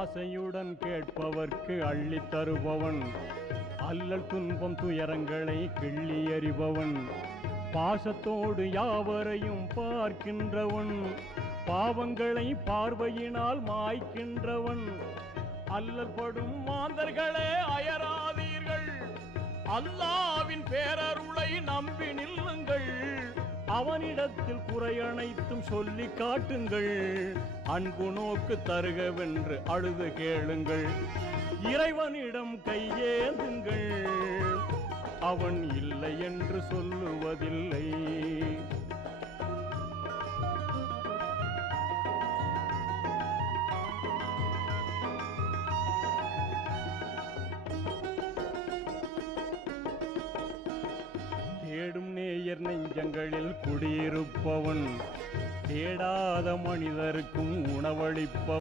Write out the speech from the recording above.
ஆசையுடன் கேட்பவர்க்கு அள்ளித் தருபவன், அல்லல் துன்பம் துயரங்களை கிள்ளி எறிபவன், பாசத்தோடு யாவரையும் பார்க்கின்றவன், பாவங்களை பார்வையினால் மாய்க்கின்றவன். அல்லல் படும் மாந்தர்களே அயராதீர்கள், அல்லாவின் பேரருளை நம்பி நில்லுங்கள். அவனிடத்தில் குறை அனைத்தும் சொல்லி காட்டுங்கள், அன்பு நோக்கு தருகவென்று அழுது கேளுங்கள். இறைவனிடம் கையேந்துங்கள், அவன் இல்லை என்று சொல்லுவதில்லை. தேடும் நேயர் நெஞ்சங்களில் குடியிருப்பவன், தேடாத மனிதருக்கும் உணவளிப்பவன்.